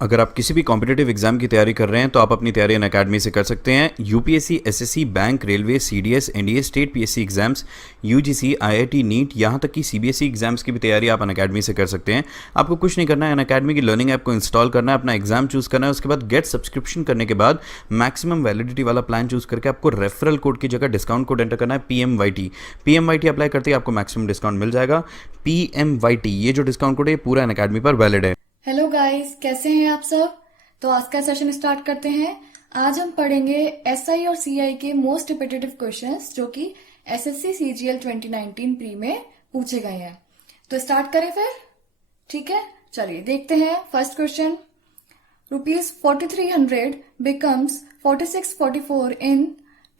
अगर आप किसी भी कॉम्पिटिटिव एग्जाम की तैयारी कर रहे हैं तो आप अपनी तैयारी अनअकैडमी से कर सकते हैं। UPSC, SSC, bank, railway, CDS, NDA, state PSC exams, UGC, IIT, NEET, यहाँ तक कि सीबीएसई एग्जाम्स की भी तैयारी आप अनअकैडमी से कर सकते हैं। आपको कुछ नहीं करना है, अनअकैडमी की लर्निंग ऐप को इंस्टॉल करना है, अपना एग्जाम चूज करना है, उसके बाद गेट सब्सक्रिप्शन करने के बाद मैक्सिमम वैलिडिटी वाला प्लान चूज करके आपको रेफरल कोड की जगह डिस्काउंट कोड एंटर करना है, PMYT। PMYT अप्लाई करते ही आपको मैक्सिमम डिस्काउंट मिल जाएगा। PMYT, ये जो डिस्काउंट कोड है पूरा अनअकैडमी पर वैलिड है। हेलो गाइस, कैसे हैं आप सब। तो आज का सेशन स्टार्ट करते हैं। आज हम पढ़ेंगे एसआई और सीआई के मोस्ट रिपीटेटिव क्वेश्चंस जो कि एसएससी सीजीएल 2019 प्री में पूछे गए हैं। तो स्टार्ट करें फिर। ठीक है, चलिए देखते हैं। First question, ₹4300 becomes 4644 in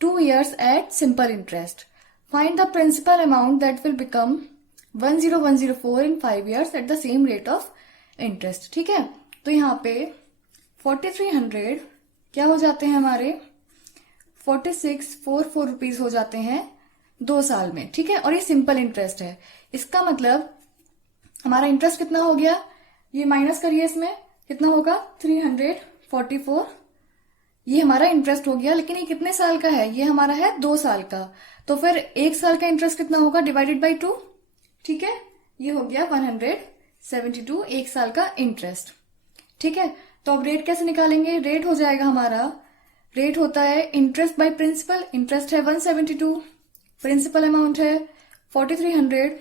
2 years at simple interest. Find the principal amount that will become 10104 in 5 years at the same rate of interest. ठीक है, तो यहाँ पे 4300 क्या हो जाते हैं हमारे 4644 रुपीज हो जाते हैं 2 साल में। ठीक है, और ये सिंपल इंटरेस्ट है। इसका मतलब हमारा इंटरेस्ट कितना हो गया, ये माइनस करिए, इसमें कितना होगा 344। ये हमारा इंटरेस्ट हो गया, लेकिन ये कितने साल का है, ये हमारा है 2 साल का। तो फिर 1 साल का इंटरेस्ट कितना होगा, डिवाइडेड बाई 2। ठीक है, ये हो गया 172 1 साल का इंटरेस्ट। ठीक है, तो अब रेट कैसे निकालेंगे। रेट हो जाएगा हमारा, रेट होता है इंटरेस्ट बाय प्रिंसिपल। इंटरेस्ट है 172, प्रिंसिपल अमाउंट है 4300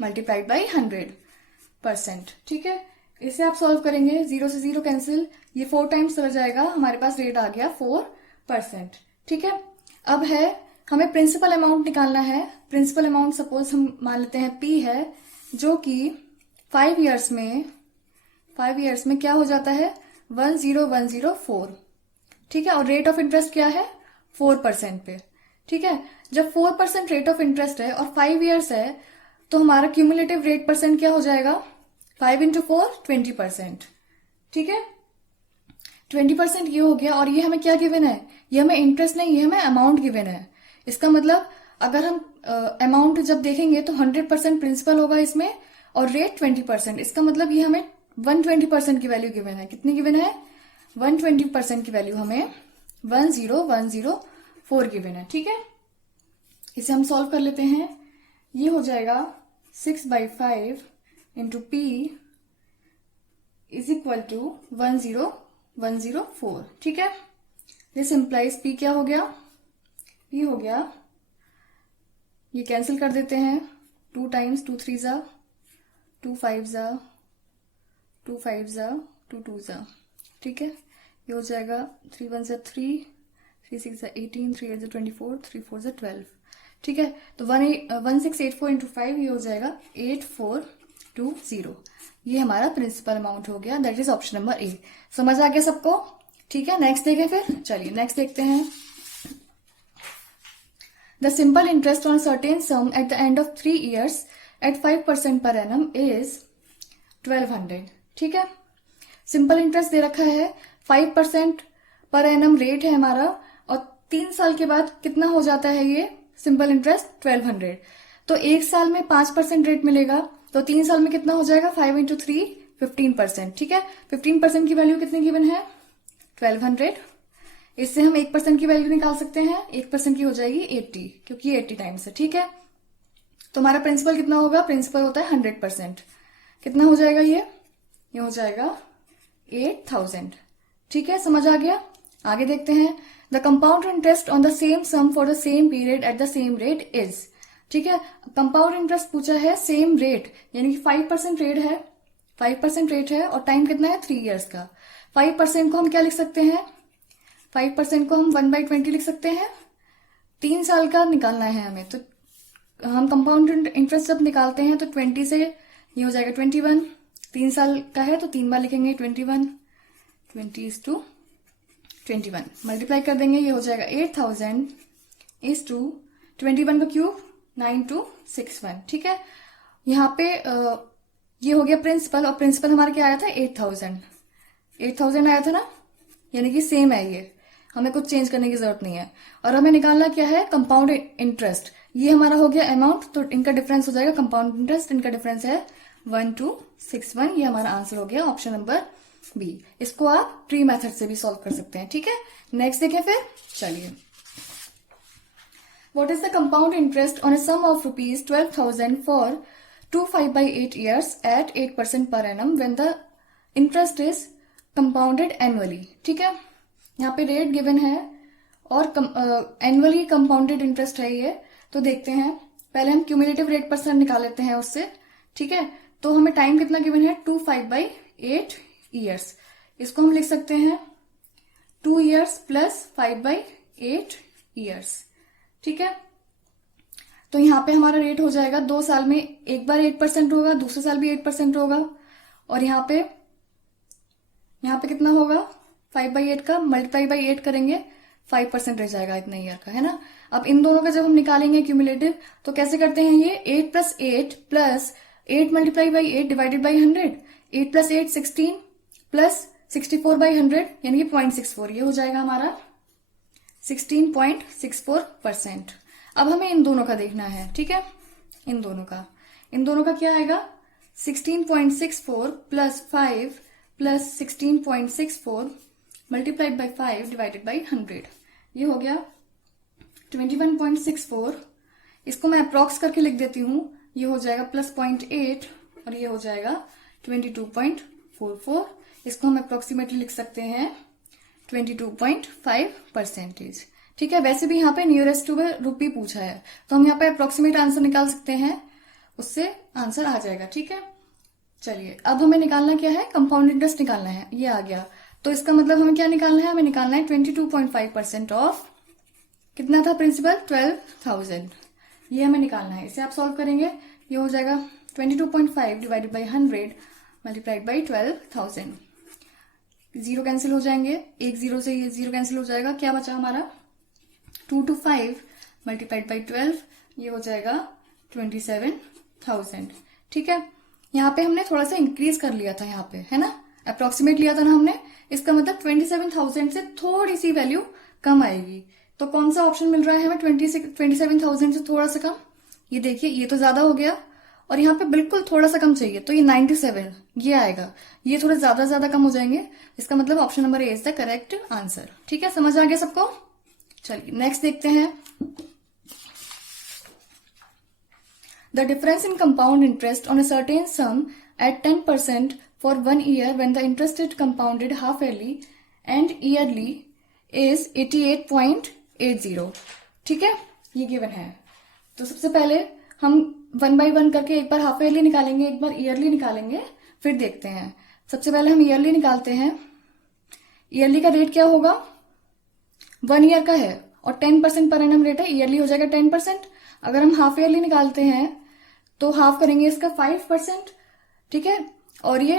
मल्टीप्लाइड बाई 100%। ठीक है, इसे आप सॉल्व करेंगे, 0 से 0 कैंसिल, ये 4 टाइम्स चला जाएगा, हमारे पास रेट आ गया 4%। ठीक है, अब है हमें प्रिंसिपल अमाउंट निकालना है। प्रिंसिपल अमाउंट सपोज हम मान लेते हैं P है, जो कि 5 इयर्स में क्या हो जाता है 10104। ठीक है, और रेट ऑफ इंटरेस्ट क्या है 4% पे। ठीक है, जब 4% रेट ऑफ इंटरेस्ट है और 5 इयर्स है, तो हमारा क्यूमुलेटिव रेट परसेंट क्या हो जाएगा 5 इंटू 4 20%। ठीक है, 20% ये हो गया। और ये हमें क्या गिवन है, ये हमें इंटरेस्ट नहीं, ये हमें अमाउंट गिवन है। इसका मतलब अगर हम अमाउंट जब देखेंगे तो 100% प्रिंसिपल होगा इसमें और रेट 20%। इसका मतलब ये हमें 120% की वैल्यू गिवन है। कितनी गिवन है 120% की वैल्यू हमें 10104 गिवन है। ठीक है, इसे हम सॉल्व कर लेते हैं। ये हो जाएगा 6/5 into P is equal to 10104। ठीक है, दिस इम्प्लाइज P क्या हो गया, P हो गया, ये कैंसिल कर देते हैं, 2 टाइम्स 2 3 जा, 2 5 जा, 2 5 जा, 2 2 जा। ठीक है, ये हो जाएगा 3 1 जा 3, 3 6 जा 18, 3 8 जा 24, 3 4 जा 12। ठीक है, तो 1684 इंटू 5 ये हो जाएगा 8420। ये हमारा प्रिंसिपल अमाउंट हो गया, दैट इज ऑप्शन नंबर ए। समझ आ गया सबको। ठीक है, नेक्स्ट देखें फिर। चलिए नेक्स्ट देखते हैं। The simple interest on certain sum at the end of 3 years at 5% per annum is 1200। ठीक है, सिंपल इंटरेस्ट दे रखा है, 5% पर एनम रेट है हमारा, और 3 साल के बाद कितना हो जाता है ये सिंपल इंटरेस्ट 1200। तो 1 साल में 5% रेट मिलेगा, तो 3 साल में कितना हो जाएगा 5 इंटू 3 15%। ठीक है, 15% की वैल्यू कितनी गिवन है 1200। इससे हम 1% की वैल्यू निकाल सकते हैं, 1% की हो जाएगी 80, क्योंकि ये 80 टाइम्स है। ठीक है, तो हमारा प्रिंसिपल कितना होगा, प्रिंसिपल होता है 100%। कितना हो जाएगा ये हो जाएगा 8000। ठीक है, समझ आ गया। आगे देखते हैं। The compound interest on the same sum for the same period at the same rate is. ठीक है, कंपाउंड इंटरेस्ट पूछा है, सेम रेट यानी कि 5% रेट है, 5% रेट है, और टाइम कितना है 3 इयर्स का। 5% को हम क्या लिख सकते हैं, 5% को हम 1/20 लिख सकते हैं। 3 साल का निकालना है हमें, तो हम कंपाउंड इंटरेस्ट जब निकालते हैं तो 20 से ये हो जाएगा 21। 3 साल का है तो 3 बार लिखेंगे 21, 20:21 मल्टीप्लाई कर देंगे, ये हो जाएगा 8000 इज टू 21 का क्यूब 9261। ठीक है, यहाँ पे ये हो गया प्रिंसिपल, और प्रिंसिपल हमारा क्या आया था 8000 आया था ना, यानी कि सेम है, ये हमें कुछ चेंज करने की जरूरत नहीं है। और हमें निकालना क्या है कंपाउंड इंटरेस्ट। ये हमारा हो गया अमाउंट, तो इनका डिफरेंस हो जाएगा कंपाउंड इंटरेस्ट, इनका डिफरेंस है 1261। ये हमारा आंसर हो गया ऑप्शन नंबर बी। इसको आप ट्री मेथड से भी सॉल्व कर सकते हैं, ठीक है। नेक्स्ट देखें फिर, चलिए। What is the compound interest on a sum of rupees 12,000 for 5/8 years at 8% per annum when the interest is compounded annually? ठीक है, यहाँ पे रेट गिवन है और एनुअली कंपाउंडेड इंटरेस्ट है ये। तो देखते हैं, पहले हम क्यूमुलेटिव रेट परसेंट निकाल लेते हैं उससे, ठीक है। तो हमें टाइम कितना गिवन है, 5/8 ईयर्स। इसको हम लिख सकते हैं 2 ईयर्स प्लस 5/8 ईयर्स, ठीक है। तो यहाँ पे हमारा रेट हो जाएगा 2 साल में एक बार 8% होगा, दूसरे साल भी 8% होगा, और यहाँ पे कितना होगा, 5/8 का मल्टीप्लाई बाई 8 करेंगे 5% रह जाएगा इतना ईयर का, है ना। अब इन दोनों का जब हम निकालेंगे क्यूमुलेटिव, तो कैसे करते हैं, ये 8 + 8 plus 8 multiply by 8 divided by 100, 8 + 8 16 plus 64/100 यानी कि 0.64, ये हो जाएगा हमारा 16.64%। अब हमें इन दोनों का देखना है, ठीक है। इन दोनों का क्या आएगा, 16.64 plus 5 plus 16.64 multiplied by 5 divided by 100, ये हो गया 21.64। इसको मैं अप्रॉक्स करके लिख देती हूं, ये हो जाएगा प्लस 0.8 और ये हो जाएगा 22.44। इसको हम अप्रोक्सीमेटली लिख सकते हैं 22.5%, ठीक है। वैसे भी यहाँ पे नियरेस्ट टू रुपी पूछा है, तो हम यहाँ पे अप्रोक्सीमेट आंसर निकाल सकते हैं, उससे आंसर आ जाएगा, ठीक है। चलिए, अब हमें निकालना क्या है, कंपाउंड इंटरेस्ट निकालना है, ये आ गया। तो इसका मतलब हमें क्या निकालना है, हमें निकालना है 22.5% ऑफ कितना था प्रिंसिपल, 12,000, ये हमें निकालना है। इसे आप सॉल्व करेंगे, ये हो जाएगा 22.5 divided by 100 multiplied by 12,000। Zero cancel हो जाएंगे, एक जीरो से ये जीरो कैंसिल हो जाएगा, क्या बचा हमारा 2 to 5 मल्टीप्लाइड बाई 12, ये हो जाएगा 27,000, ठीक है। यहाँ पे हमने थोड़ा सा इंक्रीज कर लिया था, यहाँ पे है ना, अप्रोक्सीमेट लिया था ना हमने, इसका मतलब 27,000 से थोड़ी सी वैल्यू कम आएगी। तो कौन सा ऑप्शन मिल रहा है हमें 27,000 से थोड़ा सा कम, ये देखिए, ये तो ज्यादा हो गया और यहाँ पे बिल्कुल थोड़ा सा कम चाहिए, तो ये 97 ये आएगा, ये थोड़े ज्यादा कम हो जाएंगे। इसका मतलब option number A is the correct answer, ठीक है। समझ आ गया सबको, चलिए नेक्स्ट देखते हैं। The difference in compound interest on a certain sum at 10% for 1 year when the interest is compounded half yearly and yearly is 88.80, ठीक है, ये गिवन है। तो सबसे पहले हम 1 by 1 करके एक बार हाफ ईयरली निकालेंगे, एक बार ईयरली निकालेंगे, फिर देखते हैं। सबसे पहले हम ईयरली निकालते हैं। ईयरली का रेट क्या होगा, 1 ईयर का है और 10% पर एनम रेट है, ईयरली हो जाएगा 10%। अगर हम हाफ ईयरली निकालते हैं तो हाफ करेंगे इसका 5%, ठीक है, और ये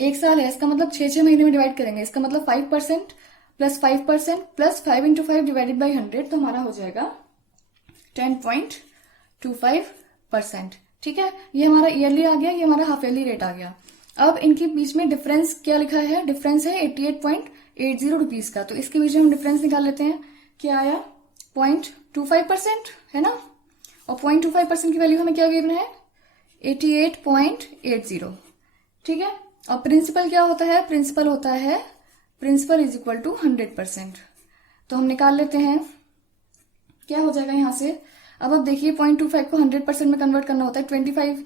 1 साल है, इसका मतलब 6 महीने में डिवाइड करेंगे, इसका मतलब 5% plus 5% plus 5 into 5 divided by 100, तो हमारा हो जाएगा 10.25%, ठीक है। ये हमारा ईयरली आ गया, ये हमारा हाफ ईयरली रेट आ गया। अब इनके बीच में डिफरेंस क्या लिखा है, डिफरेंस है 88.80 रुपीज का, तो इसके बीच में हम डिफरेंस निकाल लेते हैं। क्या आया, 0.25% है ना, और 0.25% की वैल्यू हमें क्या गिवन है, 88.80, ठीक है। और प्रिंसिपल क्या होता है, प्रिंसिपल होता है, प्रिंसिपल इज इक्वल टू 100%, तो हम निकाल लेते हैं। क्या हो जाएगा यहाँ से, अब देखिए 0.25 को 100% में कन्वर्ट करना होता है। 25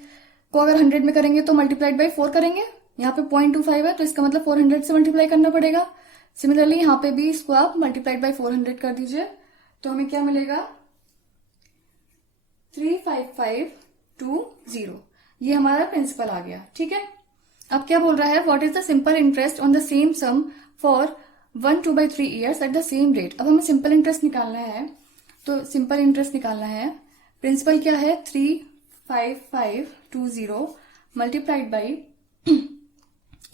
को अगर 100 में करेंगे तो मल्टीप्लाइड बाई 4 करेंगे, यहाँ पे 0.25 है तो इसका मतलब 400 से मल्टीप्लाई करना पड़ेगा। सिमिलरली यहाँ पे भी इसको आप मल्टीप्लाइड बाई 400 कर दीजिए, तो हमें क्या मिलेगा, 35520, ये हमारा प्रिंसिपल आ गया, ठीक है। अब क्या बोल रहा है, what is the simple interest on the same sum for 1 2/3 years at the same rate. अब हमें सिंपल इंटरेस्ट निकालना है, तो सिंपल इंटरेस्ट निकालना है, प्रिंसिपल क्या है 35520 मल्टीप्लाइड बाई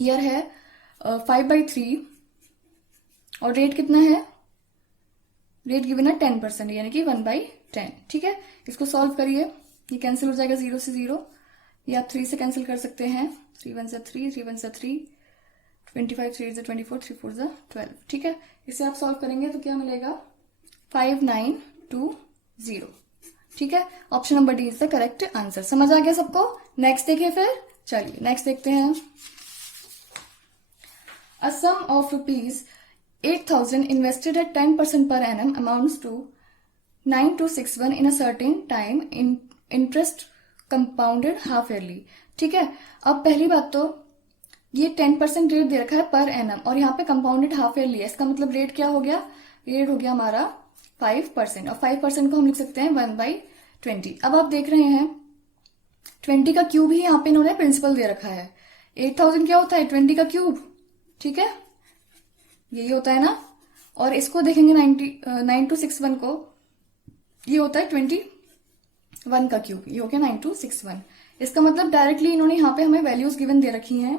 ईयर है 5/3 और रेट कितना है, रेट गिवन है 10% यानी कि 1/10, ठीक है। इसको सॉल्व करिए, ये कैंसिल हो जाएगा 0 से 0, ये आप 3 से कैंसिल कर सकते हैं, 3 1 से 3, 3 1 से 3, 25 3 से 24, 3 4 से 12, ठीक है। इसे आप सॉल्व करेंगे तो क्या मिलेगा, 5920, ठीक है। Option number D is the correct answer. समझ आ गया सबको, नेक्स्ट देखिए फिर, चलिए नेक्स्ट देखते हैं। A sum of rupees 8,000 invested at 10% per annum amounts to 9261 in a certain time in interest compounded half yearly. ठीक है, अब पहली बात तो ये 10% रेट दे रखा है पर एनम और यहाँ पे कंपाउंडेड हाफ ईयरली है, इसका मतलब रेट क्या हो गया, रेट हो गया हमारा 5%, और 5% को हम लिख सकते हैं 1/20। अब आप देख रहे हैं 20 का क्यूब ही यहाँ पे इन्होंने प्रिंसिपल दे रखा है। 8,000 क्या होता है 20 का क्यूब, ठीक है, यही होता है ना। और इसको देखेंगे 9261 को, ये होता है 21 का क्यूब, ये हो गया 9261। इसका मतलब डायरेक्टली इन्होंने यहाँ पे हमें वैल्यूज गिवन दे रखी हैं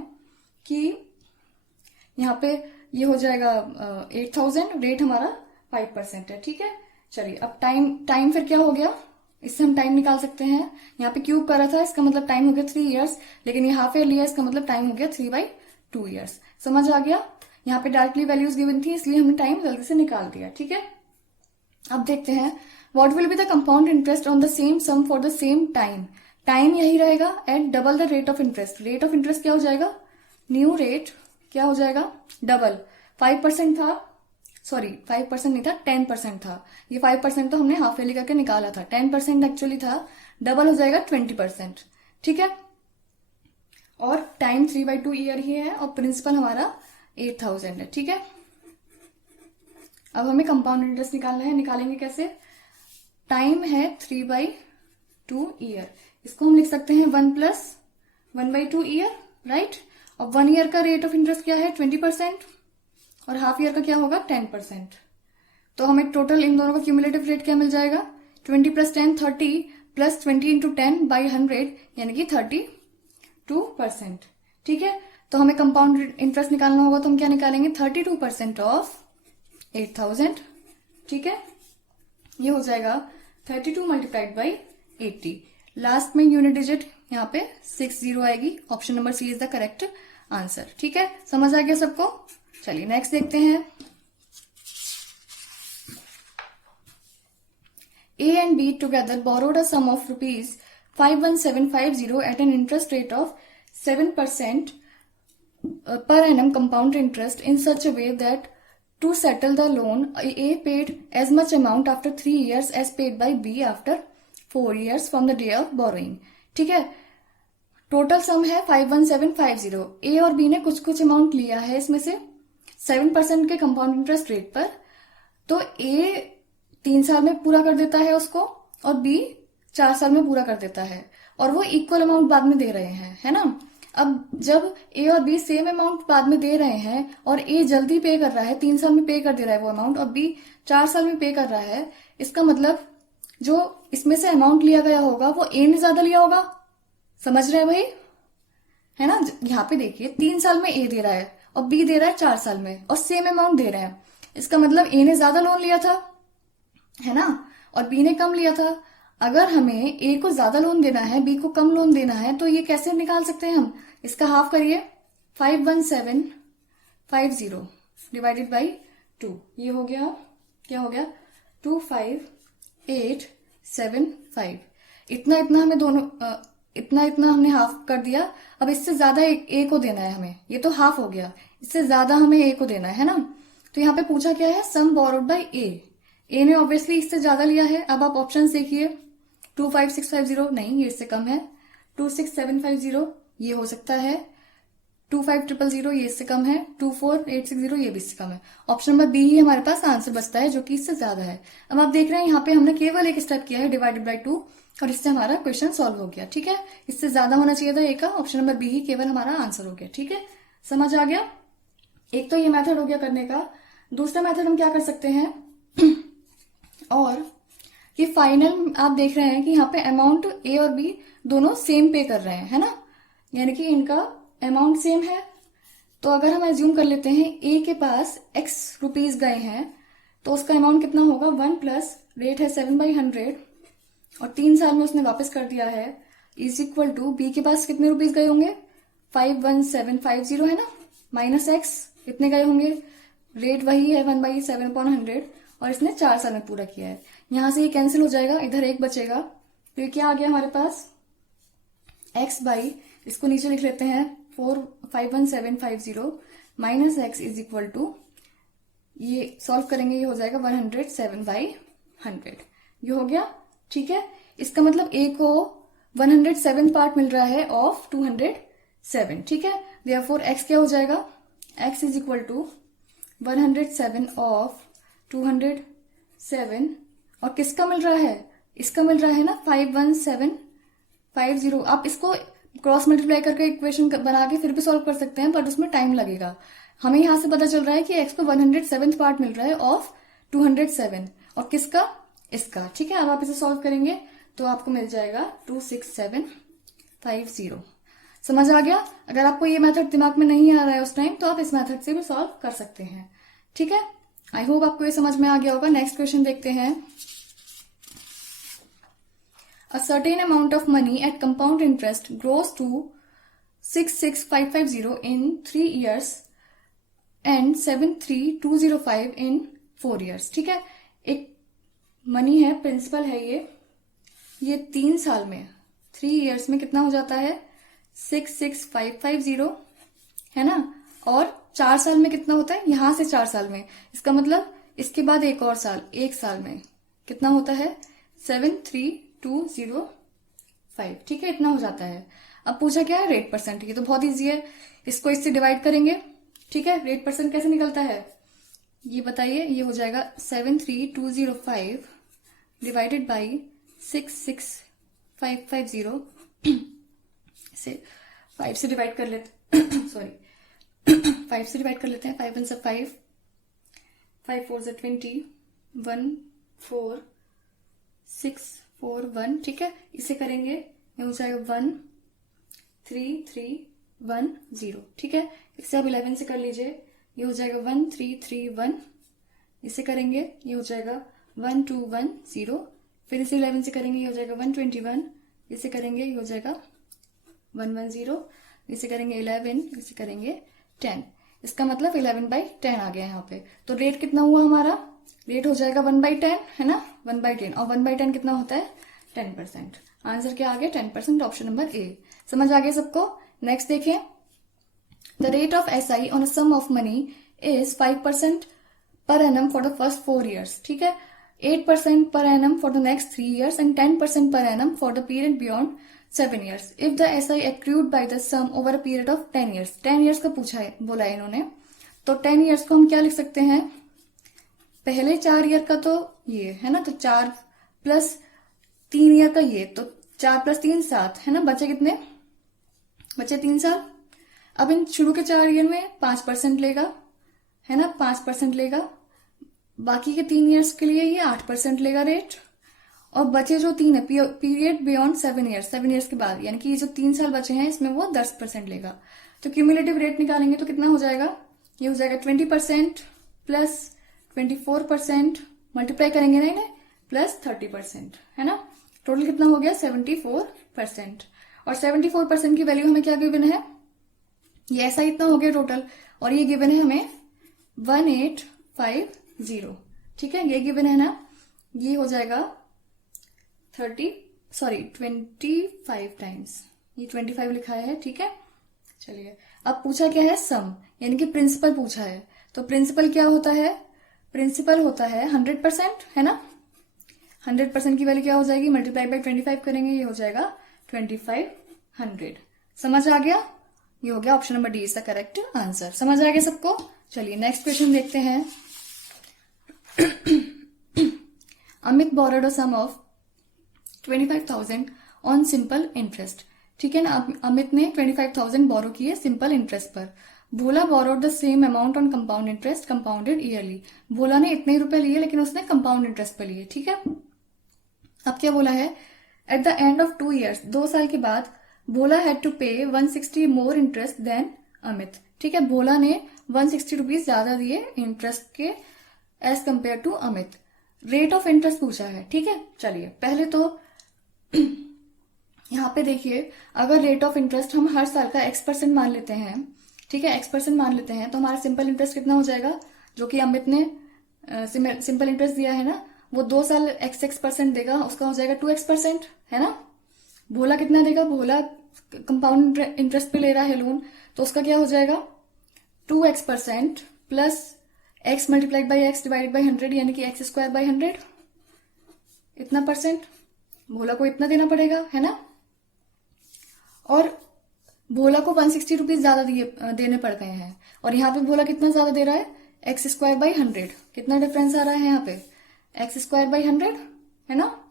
कि यहाँ पे ये हो जाएगा 8,000, रेट हमारा 5% है, ठीक है। चलिए अब टाइम फिर क्या हो गया, इससे हम टाइम निकाल सकते हैं। यहाँ पे क्यूब करा था, इसका मतलब टाइम हो गया 3 इयर्स, लेकिन ये हाफ ईयर लिया, इसका मतलब टाइम हो गया 3/2 इयर्स। समझ आ गया, यहाँ पे डायरेक्टली वैल्यूज गिवन थी इसलिए हमने टाइम जल्दी से निकाल दिया, ठीक है। अब देखते हैं what will be the compound interest on the same sum for the same time. Time यही रहेगा at double the rate of interest. Rate of interest क्या हो जाएगा, न्यू रेट क्या हो जाएगा, डबल। 5% था, सॉरी 5% नहीं था, 10% था। ये 5% तो हमने हाफ ईयरली करके निकाला था, 10% एक्चुअली था, डबल हो जाएगा 20%, ठीक है। और टाइम 3/2 ईयर ही है और प्रिंसिपल हमारा 8,000 है, ठीक है। अब हमें कंपाउंड इंटरेस्ट निकालना है, निकालेंगे कैसे, टाइम है 3/2 ईयर, इसको हम लिख सकते हैं 1+1/2 ईयर, राइट। और 1 ईयर का रेट ऑफ इंटरेस्ट क्या है 20% और हाफ ईयर का क्या होगा 10%। तो हमें टोटल इन दोनों का क्यूमुलेटिव रेट क्या मिल जाएगा, 20 + 10 30 + 20 × 10/100 यानी कि 32%, ठीक है। तो हमें कंपाउंड इंटरेस्ट निकालना होगा तो हम क्या निकालेंगे 32% ऑफ 8,000, ठीक है। ये हो जाएगा 32 × 80। लास्ट में यूनिट डिजिट यहाँ पे 60 आएगी। Option number C is the correct answer, ठीक है। समझ आ गया सबको। चलिए नेक्स्ट देखते हैं। A and B together borrowed a sum of rupees 51750 at an interest rate of 7% per annum compound interest in such a way that to settle the loan, A paid as much amount after 3 years as paid by B after 4 years from the day of borrowing, ठीक है। Total sum है 51750। ए और B ने कुछ कुछ amount लिया है इसमें से 7% के कंपाउंड इंटरेस्ट रेट पर। तो ए 3 साल में पूरा कर देता है उसको और बी 4 साल में पूरा कर देता है, और वो इक्वल अमाउंट बाद में दे रहे हैं, है ना। अब जब ए और बी सेम अमाउंट बाद में दे रहे हैं और ए जल्दी पे कर रहा है, 3 साल में पे कर दे रहा है वो अमाउंट, और बी 4 साल में पे कर रहा है, इसका मतलब जो इसमें से अमाउंट लिया गया होगा वो ए ने ज्यादा लिया होगा। समझ रहे हैं भाई, है ना। यहाँ पे देखिए 3 साल में ए दे रहा है और बी दे रहा है 4 साल में, और सेम अमाउंट दे रहे हैं, इसका मतलब ए ने ज्यादा लोन लिया था, है ना, और बी ने कम लिया था। अगर हमें ए को ज्यादा लोन देना है, बी को कम लोन देना है, तो ये कैसे निकाल सकते हैं हम, इसका हाफ करिए, 51750 डिवाइडेड बाई 2, ये हो गया, क्या हो गया 25875। इतना इतना हमें दोनों इतना इतना हमने हाफ कर दिया। अब इससे ज्यादा ए को देना है हमें, ये तो हाफ हो गया, इससे ज्यादा हमें ए को देना है ना। तो यहाँ पे पूछा क्या है, सम बोरोड बाय ए ने ऑब्वियसली इससे ज्यादा लिया है। अब आप ऑप्शन देखिए, 25650 नहीं, ये इससे कम है। 26750 ये हो सकता है। 25000 ये इससे कम है। 24860 ये भी इससे कम है। ऑप्शन नंबर बी ही हमारे पास आंसर बचता है, जो कि इससे ज्यादा है। अब आप देख रहे हैं यहाँ पे हमने केवल एक स्टेप किया है, डिवाइडेड बाय 2, और इससे हमारा क्वेश्चन सॉल्व हो गया, ठीक है। इससे ज्यादा होना चाहिए था ए का, ऑप्शन नंबर बी ही केवल हमारा आंसर हो गया, ठीक है। समझ आ गया। एक तो ये मेथड हो गया करने का। दूसरा मेथड हम क्या कर सकते हैं और ये फाइनल आप देख रहे हैं कि यहाँ पे अमाउंट ए और बी दोनों सेम पे कर रहे हैं, है ना, यानी कि इनका अमाउंट सेम है। तो अगर हम एज्यूम कर लेते हैं ए के पास x रुपीज गए हैं, तो उसका अमाउंट कितना होगा 1 प्लस रेट है 7/100 और 3 साल में उसने वापस कर दिया है, इज इक्वल टू बी के पास कितने रुपीज गए होंगे 51750 है ना, माइनस x कितने गए होंगे, रेट वही है 1/7/100 और इसने 4 साल में पूरा किया है। यहां से ये कैंसिल हो जाएगा, इधर एक बचेगा, तो ये क्या आ गया हमारे पास x बाई, इसको नीचे लिख लेते हैं 51750 minus x is equal to, ये सॉल्व करेंगे ये हो जाएगा 107/100, ये हो गया। ठीक है, इसका मतलब ए को 107 पार्ट मिल रहा है ऑफ 207। ठीक है, देयरफॉर एक्स क्या हो जाएगा, x is equal to 107 of 207, और किसका मिल रहा है, इसका मिल रहा है ना 51750। आप इसको क्रॉस मल्टीप्लाई करके इक्वेशन बना के फिर भी सॉल्व कर सकते हैं, बट उसमें टाइम लगेगा। हमें यहां से पता चल रहा है कि एक्स को 107 पार्ट मिल रहा है ऑफ 207, और किसका, इसका। ठीक है, अब आप इसे सॉल्व करेंगे तो आपको मिल जाएगा 26750। समझ आ गया। अगर आपको ये मेथड दिमाग में नहीं आ रहा है उस टाइम, तो आप इस मेथड से भी सॉल्व कर सकते हैं। ठीक है, आई होप आपको ये समझ में आ गया होगा। नेक्स्ट क्वेश्चन देखते हैं। A certain amount of money at compound interest grows to 66550 in 3 years and 73205 in 4 years। ठीक है, एक मनी है, प्रिंसिपल है ये 3 साल में, 3 इयर्स में कितना हो जाता है 66550, है ना, और 4 साल में कितना होता है, यहां से 4 साल में, इसका मतलब इसके बाद एक और साल, 1 साल में कितना होता है 73205। ठीक है, इतना हो जाता है। अब पूछा क्या है, रेट परसेंट। ये तो बहुत इजी है, इसको इससे डिवाइड करेंगे। ठीक है, रेट परसेंट कैसे निकलता है ये बताइए। ये हो जाएगा 73205 डिवाइडेड बाई 66550, से 5 से डिवाइड कर लेते सॉरी 5 से डिवाइड कर लेते हैं। 5 1 से 5, 5 4 से 20, 1 4 6 4 1। ठीक है, इसे करेंगे ये हो जाएगा 1 3 3 1 0। ठीक है, इसे आप 11 से कर लीजिए, ये हो जाएगा 1 3 3 1। इसे करेंगे ये हो जाएगा 1 2 1 0। फिर इसे 11 से करेंगे ये हो जाएगा 121। इसे करेंगे ये हो जाएगा 110। इसे करेंगे 11, इसे करेंगे 10। इसका मतलब 11/10 आ गया यहाँ पे। तो रेट कितना हुआ हमारा, रेट हो जाएगा 1/10, है ना, 1/10, और 1/10 कितना होता है 10%। आंसर क्या आ गया 10%, ऑप्शन नंबर ए। समझ आ गया सबको। नेक्स्ट देखें, the rate of SI on a sum of money is 5% per annum for the first 4 years। ठीक है, 8% per annum for the next 3 years and 10% per annum for the period beyond 7 years if the SI accrued by the sum over a period of 10 years। 10 years का पूछा है, बोला है इन्होंने, तो 10 years को हम क्या लिख सकते हैं, पहले 4 ईयर का तो ये है ना, तो 4 प्लस 3 ईयर का ये, तो 4 प्लस 3 7, है ना, बचे कितने, बचे 3 साल। अब इन शुरू के 4 ईयर में 5% लेगा, है ना, 5% लेगा, बाकी के 3 इयर्स के लिए ये 8% लेगा रेट, और बचे जो 3 है पीरियड बियॉन्ड 7 ईयर्स, 7 ईयर्स के बाद, यानी कि ये जो 3 साल बचे हैं इसमें वो 10% लेगा। तो क्यूमुलेटिव रेट निकालेंगे तो कितना हो जाएगा, ये हो जाएगा 20% प्लस 24%, मल्टीप्लाई करेंगे ना इन्हें, प्लस 30%, है ना, टोटल कितना हो गया 74%। और 74% की वैल्यू हमें क्या गिवन है, ये ऐसा इतना हो गया टोटल, और ये गिवन है हमें 1850। ठीक है, ये गिवन है ना, ये हो जाएगा 25 टाइम्स, ये 25 लिखा है। ठीक है, चलिए अब पूछा क्या है, सम, यानी कि प्रिंसिपल पूछा है। तो प्रिंसिपल क्या होता है, प्रिंसिपल होता है 100%, है ना, 100% की वैल्यू क्या हो जाएगी, मल्टीप्लाई बाई 25 करेंगे, ये हो जाएगा 2500। समझ आ गया, ये हो गया option number D is the correct answer. समझ आ गया सबको। चलिए नेक्स्ट क्वेश्चन देखते हैं। Amit borrowed a sum of 25,000 on simple interest. ठीक है ना, अमित ने 25,000 बोरो किए सिंपल इंटरेस्ट पर। Bhola borrowed the same amount on compound interest compounded yearly. Bhola ने इतने ही रुपए लिए लेकिन उसने कंपाउंड इंटरेस्ट पर लिए। ठीक है, अब क्या बोला है, eight the end of 2 years, 2 साल के बाद भोला हैड टू पे 160 मोर इंटरेस्ट देन अमित। ठीक है, भोला ने 160 रुपीज ज्यादा दिए इंटरेस्ट के as compare to Amit. Rate of interest पूछा है। ठीक है, चलिए पहले तो यहाँ पे देखिए, अगर रेट ऑफ इंटरेस्ट हम हर साल का X% मान लेते हैं, ठीक है, X% मान लेते हैं, तो हमारा सिंपल इंटरेस्ट कितना हो जाएगा, जो कि अमित ने सिंपल इंटरेस्ट दिया है ना, वो 2 साल X% देगा, उसका हो जाएगा 2X%, है ना। भोला कितना देगा, भोला कंपाउंड इंटरेस्ट पे ले रहा है लोन, तो उसका क्या हो जाएगा 2x% plus x multiplied by x divided by 100 यानी कि x स्क्वायर बाई 100, इतना परसेंट भोला को इतना देना पड़ेगा, है ना। और भोला को 160 रुपीज ज्यादा देने पड़ गए हैं, और यहाँ पे भोला कितना ज्यादा दे रहा है, एक्स स्क्वायर बाई 100। कितना डिफरेंस आ रहा है यहाँ पे, एक्स स्क्वायर बाई 100, है ना,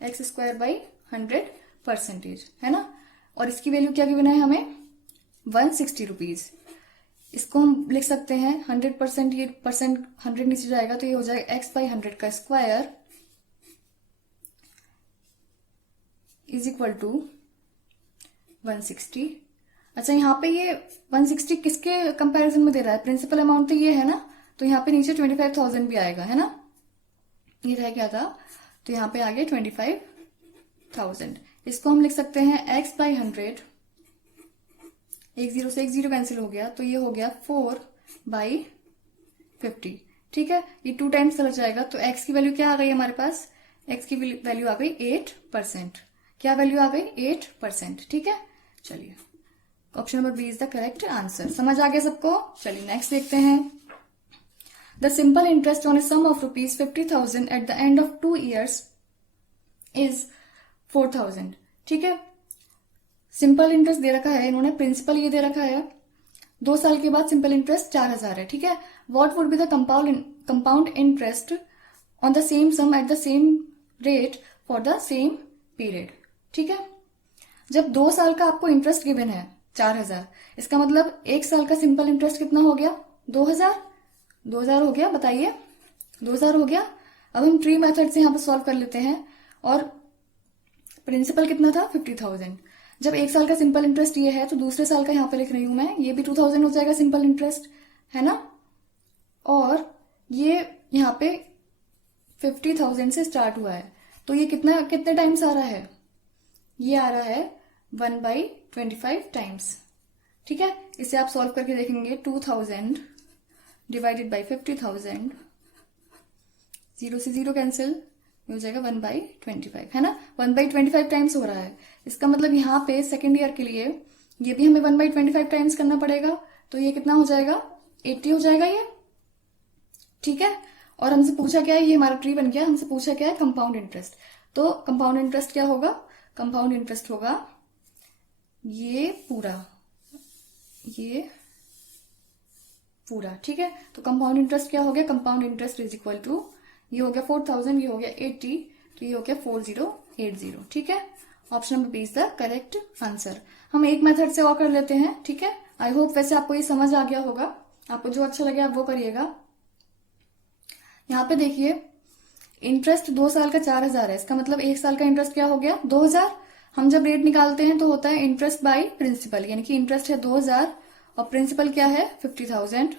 एक्स स्क्वायर बाई 100%, है ना। और इसकी वैल्यू क्या गिवन है हमें, 160 रुपीज। इसको हम लिख सकते हैं 100%, ये परसेंट 100 नीचे जाएगा तो ये हो जाएगा x बाई 100 का स्क्वायर इज इक्वल टू 160। अच्छा, यहाँ पे ये 160 किसके कंपैरिजन में दे रहा है, प्रिंसिपल अमाउंट तो ये है ना, तो यहाँ पे नीचे 25,000 भी आएगा, है ना। ये रह गया था, तो यहाँ पे आ गया 25,000। इसको हम लिख सकते हैं x बाई 100, एक जीरो से एक जीरो कैंसिल हो गया, तो ये हो गया 4 बाई 50। ठीक है, ये 2 टाइम्स चला जाएगा, तो x की वैल्यू क्या आ गई हमारे पास, x की वैल्यू आ गई 8%। क्या वैल्यू आ गई, 8%। ठीक है, चलिए option number B is the correct answer. समझ आ गया सबको। चलिए नेक्स्ट देखते हैं। The simple interest on a sum of rupees 50,000 at the end of 2 years is 4,000। ठीक है, सिंपल इंटरेस्ट दे रखा है इन्होंने, प्रिंसिपल ये दे रखा है, 2 साल के बाद सिंपल इंटरेस्ट 4,000 है। ठीक है, what would be the compound interest on the same sum at the same rate for the same period. ठीक है, जब 2 साल का आपको इंटरेस्ट गिवन है 4,000, इसका मतलब 1 साल का सिंपल इंटरेस्ट कितना हो गया, 2,000 हो गया, बताइए 2,000 हो गया। अब हम ट्री मेथड से यहाँ पे सॉल्व कर लेते हैं, और प्रिंसिपल कितना था, 50,000। जब 1 साल का सिंपल इंटरेस्ट ये है, तो दूसरे साल का यहाँ पे लिख रही हूं मैं, ये भी 2,000 हो जाएगा सिंपल इंटरेस्ट, है ना। और ये यहाँ पे 50,000 से स्टार्ट हुआ है, तो ये कितने टाइम्स आ रहा है, ये आ रहा है 1/25 टाइम्स। ठीक है, इसे आप सॉल्व करके देखेंगे, 2,000 डिवाइडेड बाई 50,000, 0 से 0 कैंसिल, हो जाएगा 1/25, है ना। 1/25 टाइम्स हो रहा है, इसका मतलब यहाँ पे सेकेंड ईयर के लिए ये भी हमें 1/25 टाइम्स करना पड़ेगा, तो ये कितना हो जाएगा, 80 हो जाएगा ये। ठीक है, और हमसे पूछा क्या है, ये हमारा ट्री बन गया, हमसे पूछा क्या है, कंपाउंड इंटरेस्ट। तो कंपाउंड इंटरेस्ट क्या होगा, कंपाउंड इंटरेस्ट होगा ये पूरा, ठीक है। तो कंपाउंड इंटरेस्ट क्या हो गया, compound interest is equal to, ये हो गया 4,000, ये हो गया 80, तो ये हो गया 4080। ठीक है, option number B is the correct answer. हम एक मेथड से और कर लेते हैं। ठीक है, आई होप वैसे आपको ये समझ आ गया होगा, आपको जो अच्छा लगे आप वो करिएगा। यहाँ पे देखिए, इंटरेस्ट 2 साल का 4,000 है, इसका मतलब 1 साल का इंटरेस्ट क्या हो गया, 2,000। हम जब रेट निकालते हैं तो होता है इंटरेस्ट बाय प्रिंसिपल, यानी कि इंटरेस्ट है 2,000 और प्रिंसिपल क्या है 50,000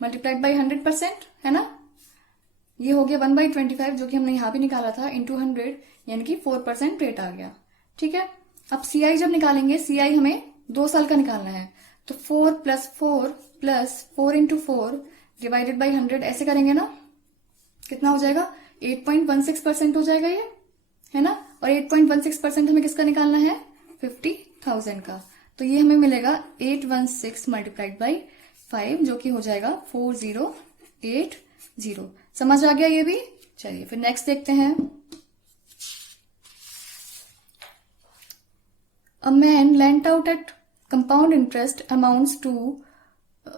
मल्टीप्लाइड बाई 100%, है ना। ये हो गया 1/25 जो कि हमने यहाँ भी निकाला था, इंटू 100, यानी कि 4% रेट आ गया। ठीक है, अब CI जब निकालेंगे, CI हमें 2 साल का निकालना है, तो 4 + 4 + 4 × 4 डिवाइडेड बाई 100 ऐसे करेंगे ना, कितना हो जाएगा, 8.16% हो जाएगा ये, है ना। और 8.16% हमें किसका निकालना है, 50,000 का, तो ये हमें मिलेगा 816 मल्टीप्लाइड बाई 5 जो कि हो जाएगा 4080। समझ आ गया ये भी। चलिए फिर नेक्स्ट देखते हैं। A man lent out at compound interest amounts to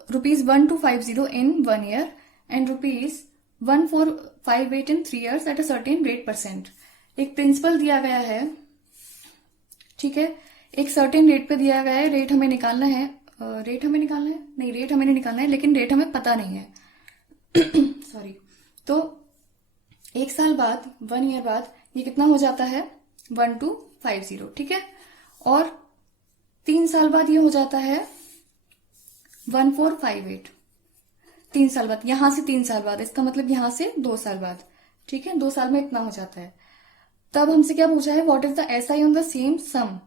rupees 1250 in 1 year and rupees 1458 in 3 years at a certain rate %। एक प्रिंसिपल दिया गया है, ठीक है, एक सर्टेन रेट पे दिया गया है, रेट हमें निकालना है, रेट हमें नहीं निकालना है, लेकिन रेट हमें पता नहीं है सॉरी। तो 1 साल बाद, 1 ईयर बाद ये कितना हो जाता है, 1250, ठीक है। और 3 साल बाद ये हो जाता है 1458, 3 साल बाद, यहां से 3 साल बाद, इसका मतलब यहां से 2 साल बाद, ठीक है, 2 साल में इतना हो जाता है। तब हमसे क्या पूछा है, what is the SI on the same sum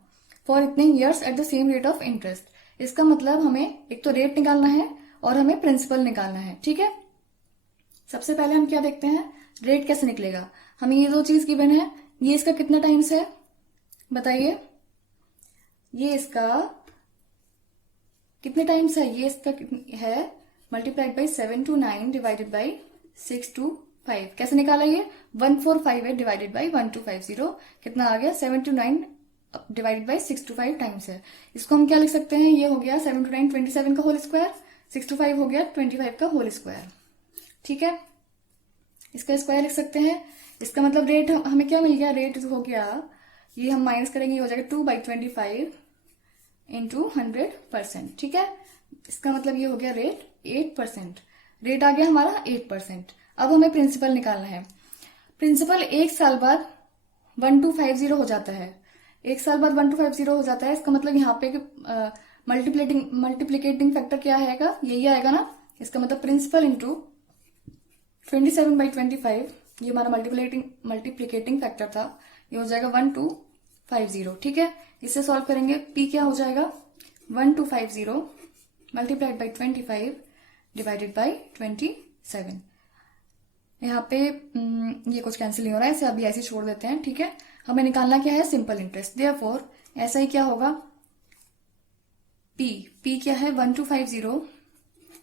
for इतने years at the same rate of interest. इसका मतलब हमें एक तो रेट निकालना है और हमें प्रिंसिपल निकालना है, ठीक है। सबसे पहले हम क्या देखते हैं, रेट कैसे निकलेगा। हमें ये 2 चीज गिवन है, ये इसका कितना टाइम्स है बताइए, ये इसका कितने टाइम्स है ये, इसका है multiplied by 7 to 9 divided by 6 to 5। कैसे निकाला ये, 1458 डिवाइडेड बाई 1250, कितना आ गया 7 to 9 divided by 6 to 5 times है। इसको हम क्या लिख सकते हैं, ये हो गया 7 to 9 27 का होल स्क्वायर, 6 to 5 हो गया 25 का होल स्क्वायर। ठीक है, इसका स्क्वायर लिख सकते हैं। इसका मतलब रेट हमें क्या मिल गया, रेट हो गया, ये हम माइनस करेंगे, ये हो जाएगा 2/25 इंटू 100%। ठीक है, इसका मतलब ये हो गया रेट 8%। रेट आ गया हमारा 8%। अब हमें प्रिंसिपल निकालना है। प्रिंसिपल एक साल बाद 1250 हो जाता है, एक साल बाद 1250 हो जाता है। इसका मतलब यहाँ पे मल्टीप्लीकेटिंग फैक्टर क्या आएगा, यही आएगा ना। इसका मतलब प्रिंसिपल इंटू 27/25, ये हमारा मल्टीप्लीकेटिंग फैक्टर था, ये हो जाएगा 1250। ठीक है, इससे सॉल्व करेंगे, पी क्या हो जाएगा 1250 मल्टीप्लाइड बाई 25 डिवाइडेड बाई 27। यहाँ पे ये कुछ कैंसिल नहीं हो रहा है, इसे अभी ऐसे छोड़ देते हैं। ठीक है, हमें निकालना क्या है, सिंपल इंटरेस्ट। देयरफॉर ऐसा ही क्या होगा, पी क्या है 1250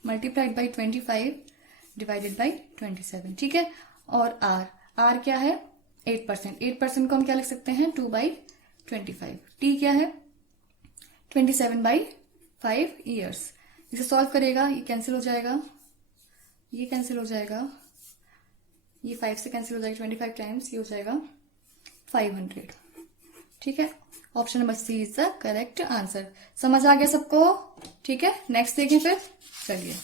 मल्टीप्लाइड बाई 25 डिवाइडेड बाई 27। ठीक है, और आर क्या है 8%। 8% को हम क्या लिख सकते हैं 2/25। टी क्या है 27/5 ईयर्स। इसे सॉल्व करेगा, ये कैंसिल हो जाएगा, ये कैंसिल हो जाएगा, ये 5 से कैंसिल हो जाएगा 25 टाइम्स, ये हो जाएगा 500। ठीक है, option number C is the correct answer. समझ आ गया सबको। ठीक है, नेक्स्ट देखें फिर, चलिए।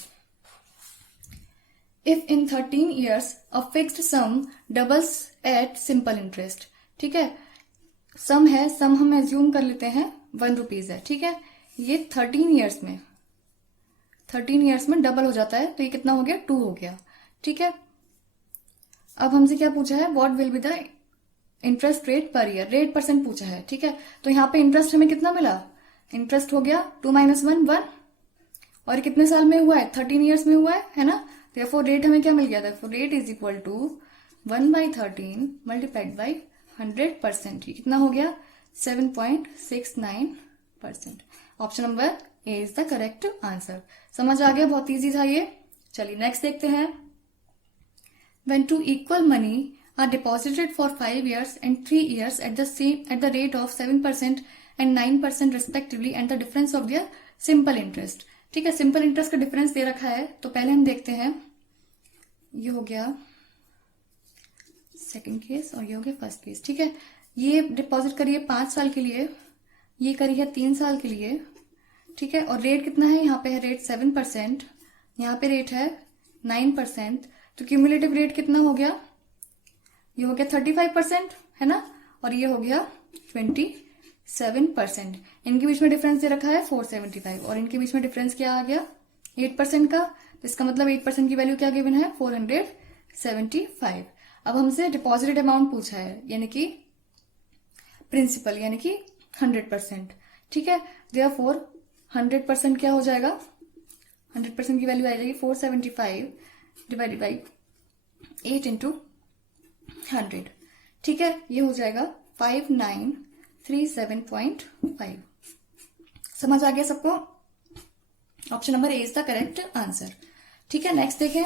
If in 13 years a fixed sum doubles at simple interest. ठीक है, सम है, सम हम एज्यूम कर लेते हैं 1 रुपीज है। ठीक है, ये 13 years में डबल हो जाता है, तो ये कितना हो गया 2 हो गया। ठीक है, अब हमसे क्या पूछा है, what will be the interest rate per year, rate percent पूछा है। ठीक है, तो यहाँ पे इंटरेस्ट हमें कितना मिला, इंटरेस्ट हो गया 2 - 1 1, और कितने साल में हुआ है 13 years में हुआ है ना। therefore रेट हमें क्या मिल गया, therefore rate is equal to 1/13 multiplied by 100%। ये कितना हो गया 7.69%। Option number A is the correct answer. समझ आ गया, बहुत इजी था ये। चलिए नेक्स्ट देखते हैं। When two equal money are deposited for 5 years and 3 years at the rate of 7% and 9% respectively, and the difference of their simple interest। ठीक है, सिंपल इंटरेस्ट का डिफरेंस दे रखा है, तो पहले हम देखते हैं। ये हो गया सेकंड केस और ये हो गया फर्स्ट केस। ठीक है, ये डिपॉजिट करिए 5 साल के लिए, ये करिए 3 साल के लिए। ठीक है, और रेट कितना है, यहाँ पे है रेट 7%, यहाँ पे रेट है 9%, तो क्यूमुलेटिव रेट कितना हो गया, ये हो गया 35% है ना, और ये हो गया 27%। इनके बीच में डिफरेंस दे रखा है 475, और इनके बीच में डिफरेंस क्या आ गया 8% का, तो इसका मतलब 8% की वैल्यू क्या गिवन है 475। अब हमसे डिपॉजिटेड अमाउंट पूछा है, यानी कि प्रिंसिपल, यानी कि 100%। ठीक है, देयरफॉर 100% क्या हो जाएगा, 100% की वैल्यू आ जाएगी 475 डिवाइडेड बाई 8 इंटू 100। ठीक है, ये हो जाएगा 5937.5। समझ आ गया सबको, option number A is the correct answer. ठीक है, नेक्स्ट देखें।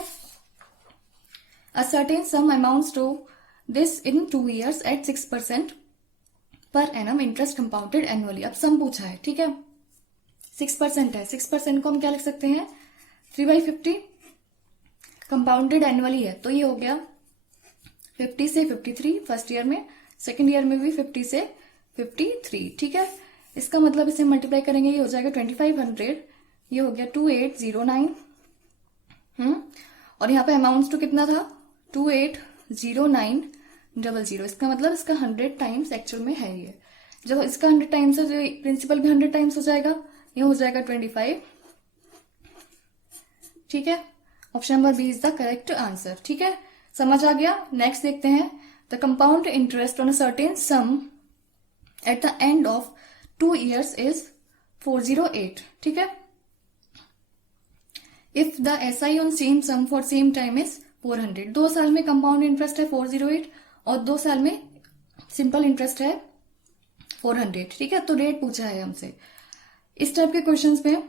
A certain sum amounts to this in 2 years at 6% per annum interest compounded annually. अब सम पूछा है, ठीक है, 6% है, 6% को हम क्या लिख सकते हैं 3/50, कंपाउंडेड एनुअली है, तो ये हो गया 50 से 53 फर्स्ट ईयर में, सेकेंड ईयर में भी 50 से 53। ठीक है, इसका मतलब इसे मल्टीप्लाई करेंगे, ये हो जाएगा 2500, ये हो गया 2809। और यहाँ पे अमाउंट्स टू कितना था 280900। इसका मतलब इसका 100 टाइम्स एक्चुअल में है ये। जब इसका 100 टाइम्स है, जो प्रिंसिपल भी 100 टाइम्स हो जाएगा, ये हो जाएगा 25। ठीक है, option number B is the correct answer. ठीक है, समझ आ गया। नेक्स्ट देखते हैं। The compound interest on a certain sum at the end of 2 years is 408। ठीक है, if the SI on same sum for same time is 400। 2 साल में कंपाउंड इंटरेस्ट है 408 और 2 साल में सिंपल इंटरेस्ट है 400। ठीक है, तो रेट पूछा है हमसे। इस टाइप के क्वेश्चंस में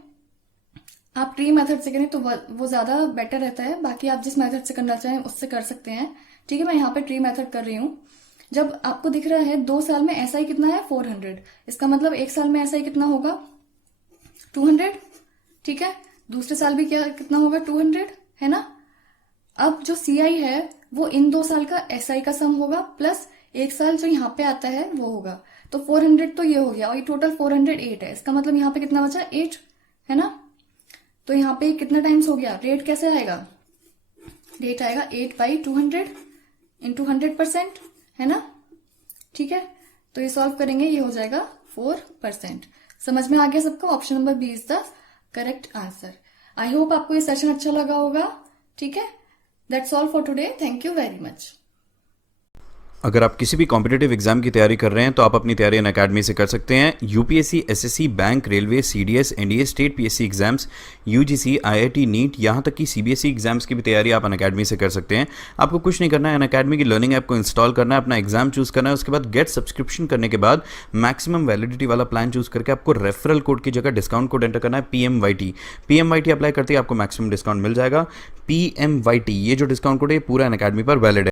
आप ट्री मेथड से करें तो वो ज़्यादा बेटर रहता है। बाकी आप जिस मेथड से करना चाहें उससे कर सकते हैं। ठीक है, मैं यहाँ पे ट्री मेथड कर रही हूँ। जब आपको दिख रहा है 2 साल में एसआई कितना है 400, इसका मतलब 1 साल में एसआई कितना होगा 200। ठीक है, दूसरे साल भी क्या कितना होगा 200, है ना। अब जो सीआई है वो इन 2 साल का एसआई का सम होगा प्लस 1 साल जो यहाँ पे आता है वो होगा। तो 400 तो ये हो गया और ये टोटल 408 है। इसका मतलब यहाँ पे कितना बचा 8, है ना। तो यहाँ पे कितना टाइम्स हो गया, रेट कैसे आएगा, रेट आएगा 8/200 इंटू 100%, है ना। ठीक है, तो ये सॉल्व करेंगे, ये हो जाएगा 4%। समझ में आ गया सबको, option number B is the correct answer. I hope आपको ये सेशन अच्छा लगा होगा। ठीक है, that's all for today, thank you very much. अगर आप किसी भी कॉम्पिटिटिव एग्जाम की तैयारी कर रहे हैं तो आप अपनी तैयारी अनअकैडमी से कर सकते हैं। UPSC, SSC, bank, railway, CDS, NDA, state PSC exams, UGC, IIT, NEET, यहाँ तक कि सीबीएसई एग्जाम्स की भी तैयारी आप अनअकैडमी से कर सकते हैं। आपको कुछ नहीं करना है, अनअकैडमी की लर्निंग ऐप को इंस्टॉल करना है, अपना एग्जाम चूज करना है, उसके बाद गेट सब्सक्रिप्शन करने के बाद मैक्सिमम वैलिडिटी वाला प्लान चूज करके आपको रेफरल कोड की जगह डिस्काउंट कोड एंटर करना है PMYT। PMYT अप्लाई करते ही आपको मैक्सिमम डिस्काउंट मिल जाएगा। PMYT ये जो डिस्काउंट कोड है पूरा अनअकैडमी पर वैलिड है।